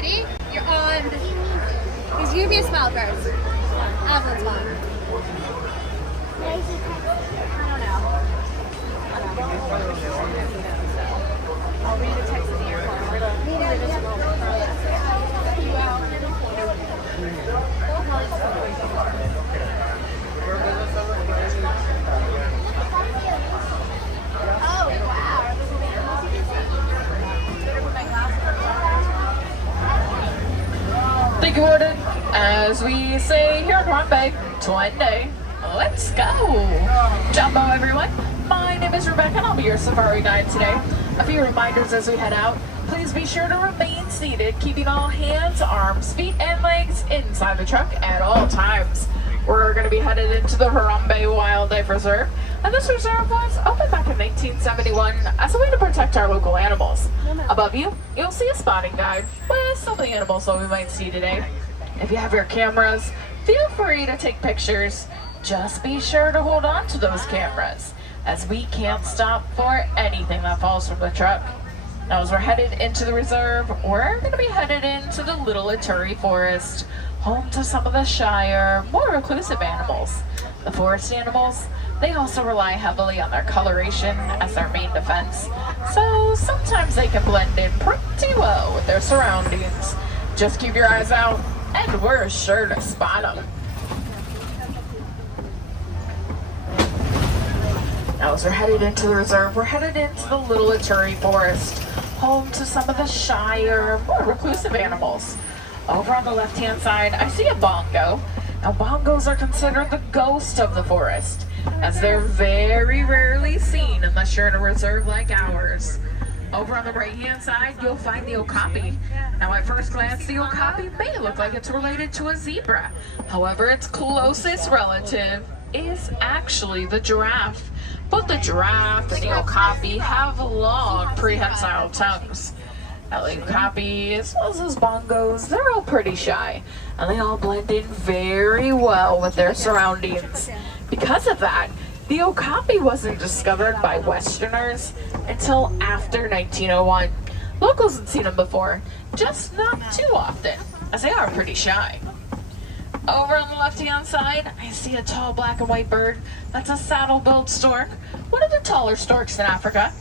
Ready? You're on. Because you give me a smile first. Evelyn's mom. I don't know. I'll read a text in the airport. Thank you, Warden. As we say here at Harambe, 20. Let's go! Jumbo, everyone. My name is Rebecca, and I'll be your safari guide today. A few reminders as we head out. Please be sure to remain seated, keeping all hands, arms, feet, and legs inside the truck at all times. We're going to be headed into the Harambe Wildlife Reserve, and this reserve was opened back in 1971 as a way to protect our local animals. Above you, you'll see a spotting guide with some of the animals that we might see today. If you have your cameras, feel free to take pictures. Just be sure to hold on to those cameras, as we can't stop for anything that falls from the truck. Now, as we're headed into the reserve, we're going to be headed into the Little Ituri Forest, home to some of the shyer, more reclusive animals. The forest animals, they also rely heavily on their coloration as their main defense, so sometimes they can blend in pretty well with their surroundings. Just keep your eyes out, and we're sure to spot them. Now, as we're headed into the reserve, we're headed into the Little Ituri Forest, home to some of the shyer, more reclusive animals. Over on the left-hand side, I see a bongo. Now, bongos are considered the ghost of the forest, as they're very rarely seen unless you're in a reserve like ours. Over on the right-hand side, you'll find the okapi. Now, at first glance, the okapi may look like it's related to a zebra. However, its closest relative is actually the giraffe. Both the giraffe and the okapi have long, prehensile tongues. Now, the okapi, as well as those bongos, they're all pretty shy, and they all blend in very well with their surroundings. Because of that, the okapi wasn't discovered by Westerners until after 1901. Locals had seen them before, just not too often, as they are pretty shy. Over on the left-hand side, I see a tall black and white bird. That's a saddle-billed stork, one of the taller storks in Africa,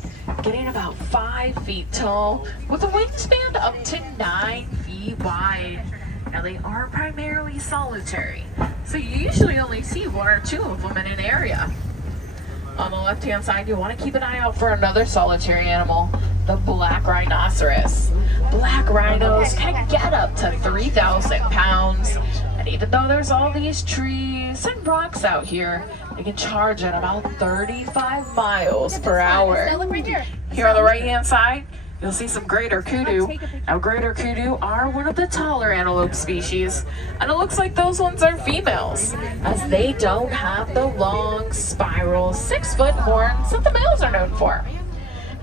getting about 5 feet tall, with a wingspan up to 9 feet wide. Now, they are primarily solitary, so you usually only see 1 or 2 of them in an area. On the left-hand side, you want to keep an eye out for another solitary animal, the black rhinoceros. Black rhinos can get up to 3,000 pounds, and even though there's all these trees and rocks out here, they can charge at about 35 miles per hour. Here on the right-hand side, you'll see some greater kudu. Now, greater kudu are one of the taller antelope species, and it looks like those ones are females, as they don't have the long, spiral, 6-foot horns that the males are known for.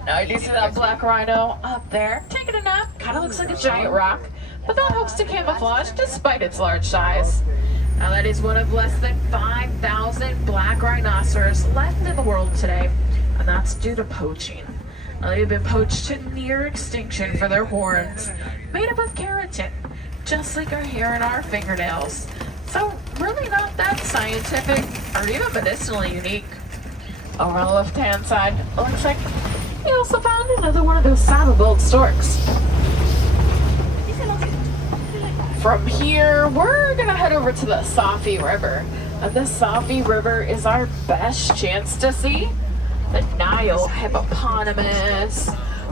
Now, you do see that black rhino up there, taking a nap. Kind of looks like a giant rock, but that helps to camouflage despite its large size. Now, that is one of less than 5,000 black rhinoceros left in the world today, and that's due to poaching. Now, they've been poached to near extinction for their horns, made up of keratin, just like our hair and our fingernails. So, really not that scientific or even medicinally unique. Over on the left-hand side, it looks like we also found another one of those saddle-billed storks. From here, we're gonna head over to the Safi River. And the Safi River is our best chance to see the Nile hippopotamus,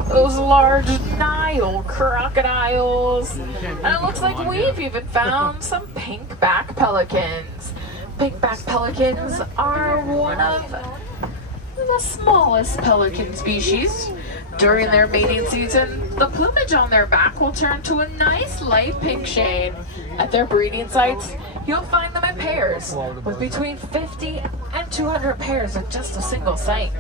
those large Nile crocodiles, and it looks like we've even found some pink-back pelicans. Pink-back pelicans are one of the smallest pelican species. During their mating season, the plumage on their back will turn to a nice light pink shade. At their breeding sites, you'll find them in pairs, with between 50 and 200 pairs at just a single site.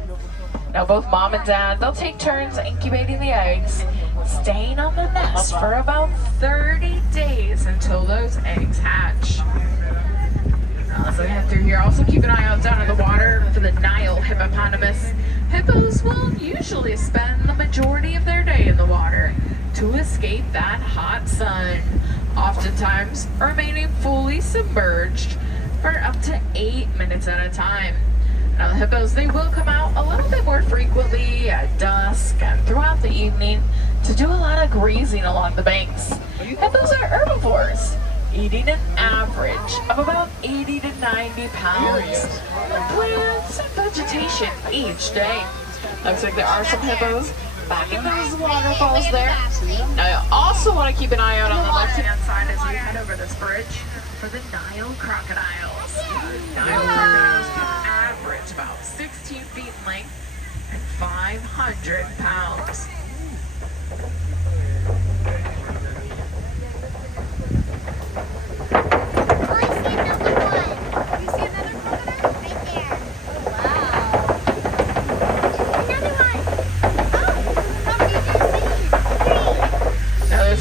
Now, both mom and dad, they'll take turns incubating the eggs, staying on the nest for about 30 days until those eggs hatch. As I head through here, also keep an eye out down in the water for the Nile hippopotamus. Hippos will usually spend the majority of their day in the water to escape that hot sun, oftentimes remaining fully submerged for up to 8 minutes at a time. Now the hippos, they will come out a little bit more frequently at dusk and throughout the evening to do a lot of grazing along the banks. Hippos are herbivores, eating an average of about 80 to 90 pounds of plants and vegetation each day. Looks like there are some hippos back in those waterfalls there. Now you also want to keep an eye out on the left-hand side as we head over this bridge for the Nile crocodiles. Nile crocodiles can average about 16 feet in length and 500 pounds.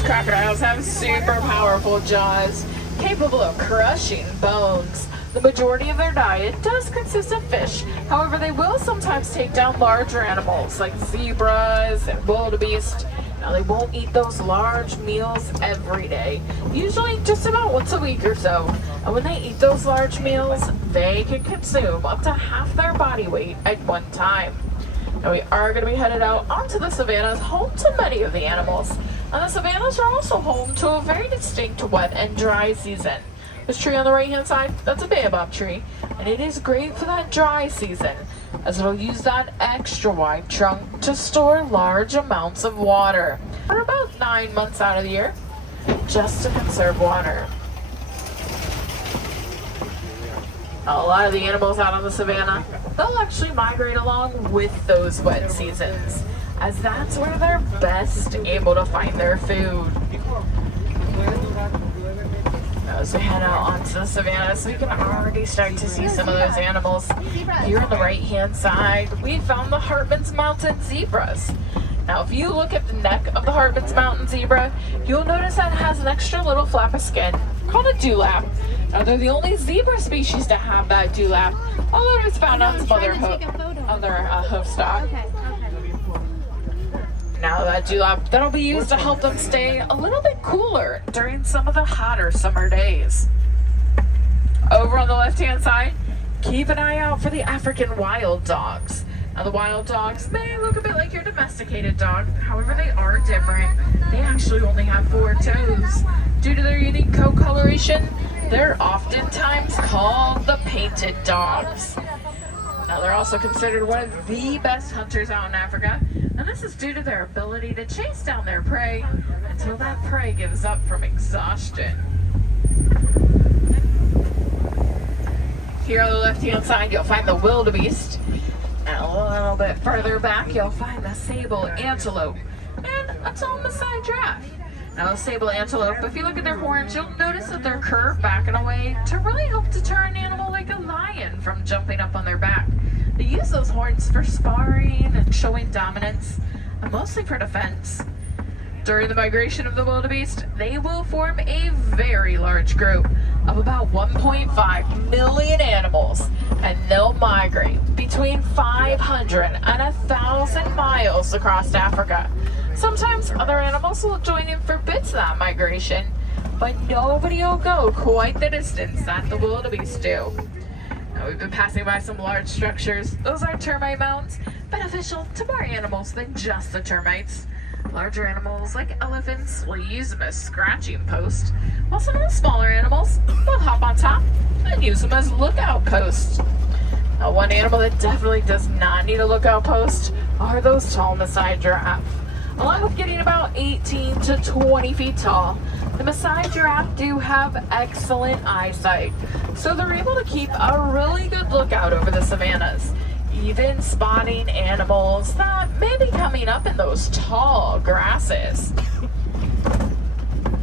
Crocodiles have super powerful jaws, capable of crushing bones. The majority of their diet does consist of fish. However, they will sometimes take down larger animals like zebras and wildebeest. Now, they won't eat those large meals every day, usually just about once a week or so. And when they eat those large meals, they can consume up to half their body weight at one time. Now, we are going to be headed out onto the savannas, home to many of the animals. And the savannas are also home to a very distinct wet and dry season. This tree on the right hand side, that's a baobab tree, and it is great for that dry season, as it'll use that extra wide trunk to store large amounts of water for about 9 months out of the year, just to conserve water. A lot of the animals out on the savanna, they'll actually migrate along with those wet seasons, as that's where they're best able to find their food. As we head out onto the savannas, we can already start to see some of those animals. Here on the right-hand side, we found the Hartman's Mountain zebras. Now, if you look at the neck of the Hartman's Mountain zebra, you'll notice that it has an extra little flap of skin called a dewlap. Now, they're the only zebra species to have that dewlap, although it's found on some other hoof stock. Now that dewlap, that'll be used to help them stay a little bit cooler during some of the hotter summer days. Over on the left-hand side, keep an eye out for the African wild dogs. Now the wild dogs may look a bit like your domesticated dog, however they are different. They actually only have 4 toes. Due to their unique coat coloration, they're oftentimes called the painted dogs. Now they're also considered one of the best hunters out in Africa, and this is due to their ability to chase down their prey until that prey gives up from exhaustion. Here on the left-hand side, you'll find the wildebeest, and a little bit further back, you'll find the sable antelope and a tall Maasai giraffe. Now, the sable antelope, if you look at their horns, you'll notice that they're curved back in a way to really help deter an animal like a lion from jumping up on their back. They use those horns for sparring and showing dominance, and mostly for defense. During the migration of the wildebeest, they will form a very large group of about 1.5 million animals, and they'll migrate between 500 and 1,000 miles across Africa. Sometimes other animals will join in for bits of that migration, but nobody will go quite the distance that the wildebeest do. Now, we've been passing by some large structures. Those are termite mounds, beneficial to more animals than just the termites. Larger animals like elephants will use them as scratching posts, while some of the smaller animals will hop on top and use them as lookout posts. Now, one animal that definitely does not need a lookout post are those tall Maasai giraffe. Along with getting about 18 to 20 feet tall, the Maasai giraffe do have excellent eyesight, so they're able to keep a really good lookout over the savannas, even spotting animals that may be coming up in those tall grasses.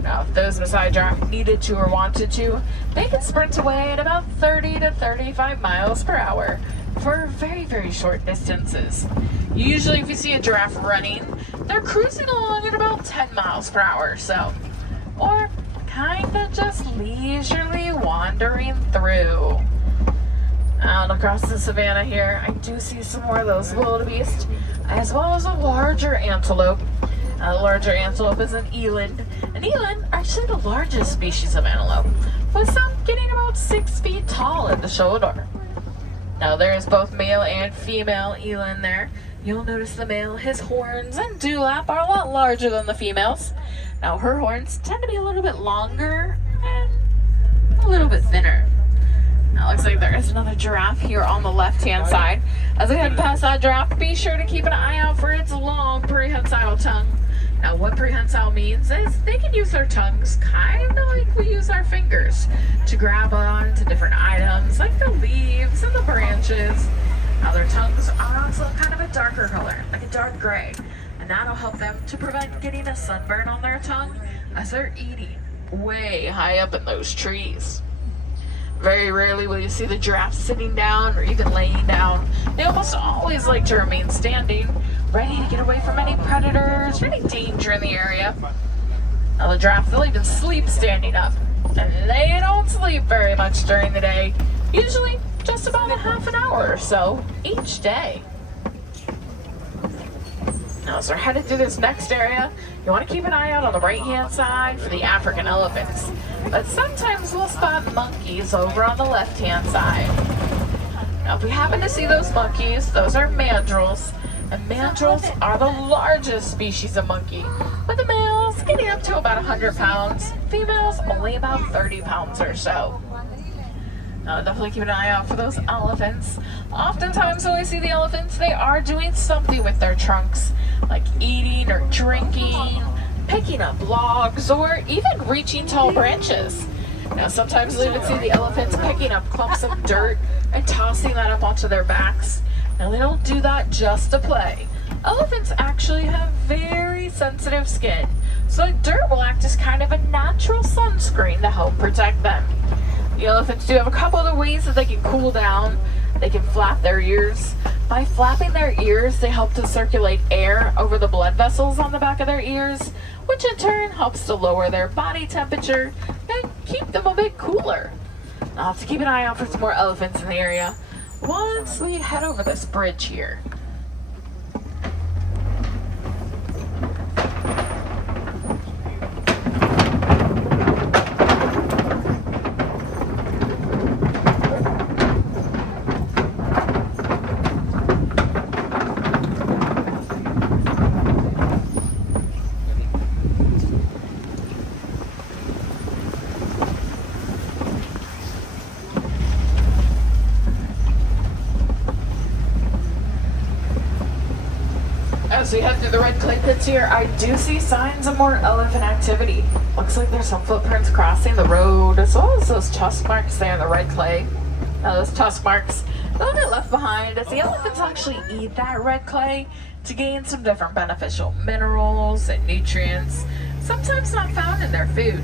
Now, if those Maasai giraffe needed to or wanted to, they can sprint away at about 30 to 35 miles per hour for very, very short distances. Usually, if you see a giraffe running, they're cruising along at about 10 miles per hour or so. Or kinda just leisurely wandering through. Out across the savannah here, I do see some more of those wildebeest, as well as a larger antelope. The larger antelope is an eland. An eland are actually the largest species of antelope, with some getting about 6 feet tall at the shoulder. Now there's both male and female eland there. You'll notice the male, his horns and dewlap are a lot larger than the females. Now her horns tend to be a little bit longer and a little bit thinner. Now it looks like there is another giraffe here on the left-hand side. As I head past that giraffe, be sure to keep an eye out for its long prehensile tongue. Now what prehensile means is they can use their tongues kind of like we use our fingers to grab on to different items like the leaves and the branches. Now their tongues are also kind of a darker color, like a dark gray, and that'll help them to prevent getting a sunburn on their tongue as they're eating way high up in those trees. Very rarely will you see the giraffe sitting down or even laying down. They almost always like to remain standing, ready to get away from any predators or any danger in the area. Now the giraffe, they'll even sleep standing up. And they don't sleep very much during the day. Usually just about a half an hour or so each day. Now as we're headed through this next area, you want to keep an eye out on the right-hand side for the African elephants. But sometimes we'll spot monkeys over on the left-hand side. Now if we happen to see those monkeys, those are mandrills. And mandrills are the largest species of monkey, with the males getting up to about 100 pounds, females only about 30 pounds or so. Now definitely keep an eye out for those elephants. Oftentimes when we see the elephants, they are doing something with their trunks, like eating or drinking, picking up logs, or even reaching tall branches. Now sometimes we even see the elephants picking up clumps of dirt and tossing that up onto their backs. Now they don't do that just to play. Elephants actually have very sensitive skin, so dirt will act as kind of a natural sunscreen to help protect them. The elephants do have a couple of ways that they can cool down. They can flap their ears. By flapping their ears, they help to circulate air over the blood vessels on the back of their ears, which in turn helps to lower their body temperature and keep them a bit cooler. I'll have to keep an eye out for some more elephants in the area once we head over this bridge here. As we head through the red clay pits here, I do see signs of more elephant activity. Looks like there's some footprints crossing the road, as well as those tusk marks there in the red clay. Now those tusk marks, they'll get left behind as the elephants actually eat that red clay to gain some different beneficial minerals and nutrients, sometimes not found in their food.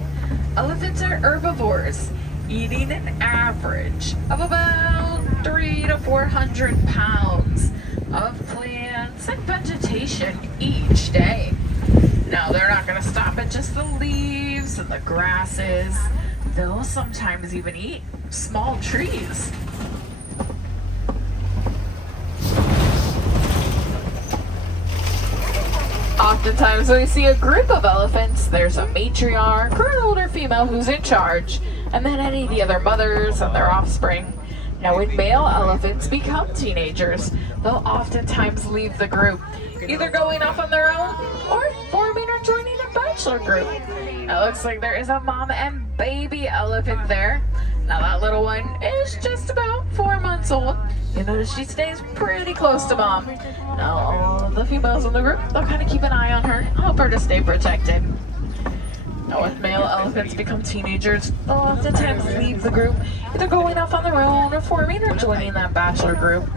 Elephants are herbivores, eating an average of about 300 to 400 pounds of plants and vegetation each day. Now they're not going to stop at just the leaves and the grasses. They'll sometimes even eat small trees. Oftentimes when we see a group of elephants, there's a matriarch or an older female who's in charge, and then any of the other mothers and their offspring. Now when male elephants become teenagers, they'll oftentimes leave the group, either going off on their own or forming or joining a bachelor group. Now it looks like there is a mom and baby elephant there. Now that little one is just about 4 months old. You notice she stays pretty close to mom. Now all of the females in the group, they'll kind of keep an eye on her, help her to stay protected. Now when male elephants become teenagers, they'll oftentimes leave the group, either going off on their own or forming or joining that bachelor group.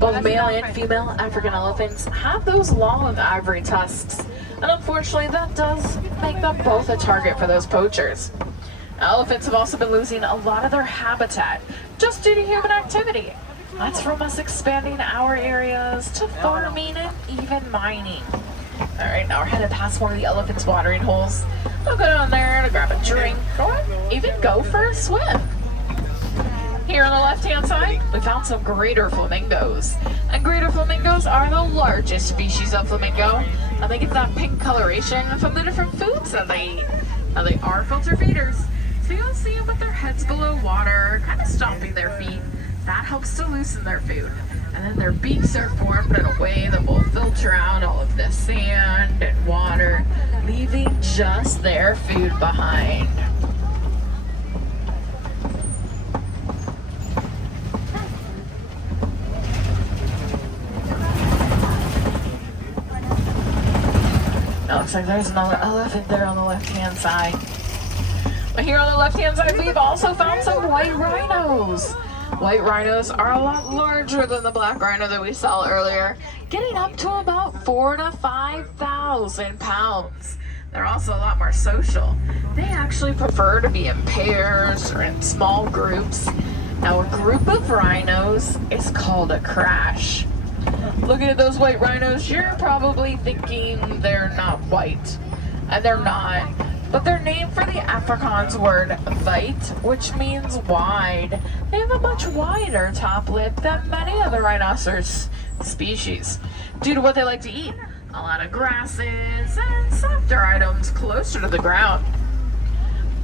Both male and female African elephants have those long ivory tusks, and unfortunately that does make them both a target for those poachers. Elephants have also been losing a lot of their habitat just due to human activity. That's from us expanding our areas to farming and even mining. Alright, now we're headed past one of the elephants' watering holes. They'll go down there to grab a drink or even go for a swim. Here on the left-hand side, we found some greater flamingos. And greater flamingos are the largest species of flamingo. And they get that pink coloration from the different foods that they eat. Now they are filter feeders. So you'll see them with their heads below water, kind of stomping their feet. That helps to loosen their food. And then their beaks are formed in a way that will filter out all of the sand and water, leaving just their food behind. Now, looks like there's another elephant there on the left-hand side. But here on the left-hand side, we've also found some white rhinos. White rhinos are a lot larger than the black rhino that we saw earlier, getting up to about 4,000 to 5,000 pounds. They're also a lot more social. They actually prefer to be in pairs or in small groups. Now, a group of rhinos is called a crash. Looking at those white rhinos, you're probably thinking they're not white, and they're not. But they're named for the Afrikaans word wijd, which means wide. They have a much wider top lip than many other rhinoceros species, due to what they like to eat. A lot of grasses and softer items closer to the ground.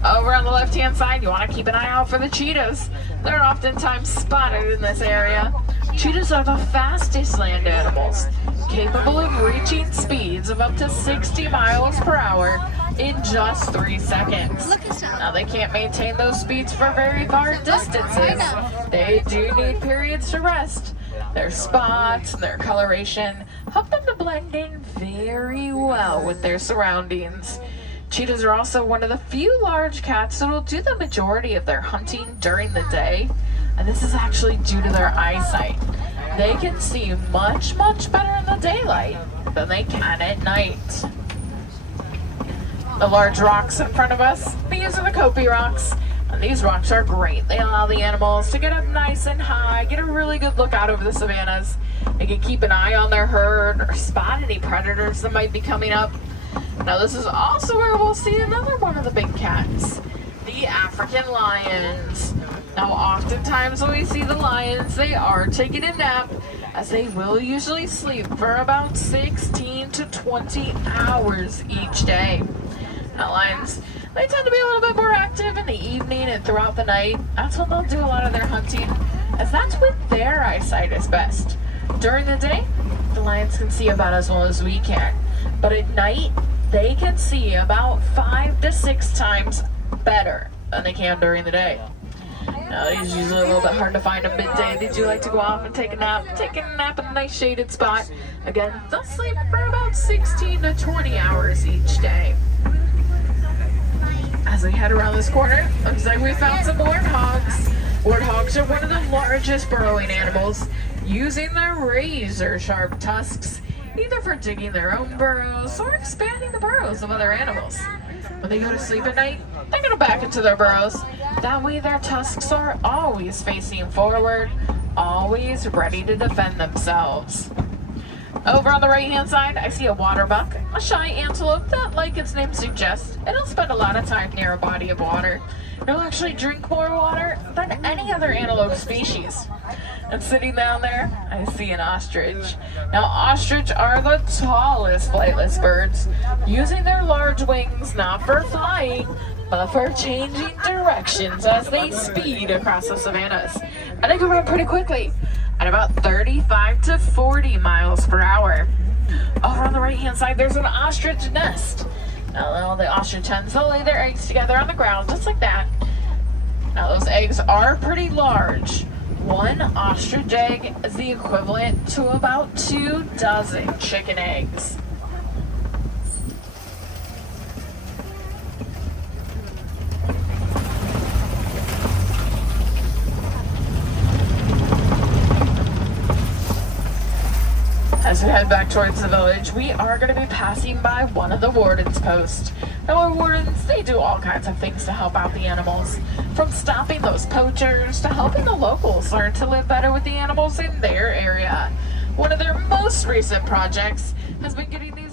Over on the left-hand side, you want to keep an eye out for the cheetahs. They're oftentimes spotted in this area. Cheetahs are the fastest land animals, capable of reaching speeds of up to 60 miles per hour in just 3 seconds. Now, they can't maintain those speeds for very far distances. They do need periods to rest. Their spots and their coloration help them to blend in very well with their surroundings. Cheetahs are also one of the few large cats that will do the majority of their hunting during the day, and this is actually due to their eyesight. They can see much, much better in the daylight than they can at night. The large rocks in front of us, these are the Kopi rocks, and these rocks are great. They allow the animals to get up nice and high, get a really good look out over the savannas. They can keep an eye on their herd or spot any predators that might be coming up. Now, this is also where we'll see another one of the big cats, the African lions. Now, oftentimes when we see the lions, they are taking a nap, as they will usually sleep for about 16 to 20 hours each day. Now, lions, they tend to be a little bit more active in the evening and throughout the night. That's when they'll do a lot of their hunting, as that's when their eyesight is best. During the day, the lions can see about as well as we can, but at night, they can see about 5 to 6 times better than they can during the day. Now, it's usually a little bit hard to find them midday. They do like to go off and take a nap in a nice shaded spot. Again, they'll sleep for about 16 to 20 hours each day. As we head around this corner, looks like we found some warthogs. Warthogs are one of the largest burrowing animals, using their razor-sharp tusks either for digging their own burrows or expanding the burrows of other animals. When they go to sleep at night, they go back into their burrows. That way their tusks are always facing forward, always ready to defend themselves. Over on the right-hand side, I see a water buck, a shy antelope that, like its name suggests, it'll spend a lot of time near a body of water. It'll actually drink more water than any other antelope species. And sitting down there, I see an ostrich. Now, ostrich are the tallest flightless birds, using their large wings not for flying, but for changing directions as they speed across the savannas. And they can run pretty quickly, at about 35 to 40 miles per hour. Over on the right-hand side, there's an ostrich nest. Now, the ostrich hens, they'll lay their eggs together on the ground, just like that. Now, those eggs are pretty large. One ostrich egg is the equivalent to about 2 dozen chicken eggs. As we head back towards the village, we are going to be passing by one of the wardens' posts. Now, our wardens, they do all kinds of things to help out the animals, from stopping those poachers to helping the locals learn to live better with the animals in their area. One of their most recent projects has been getting these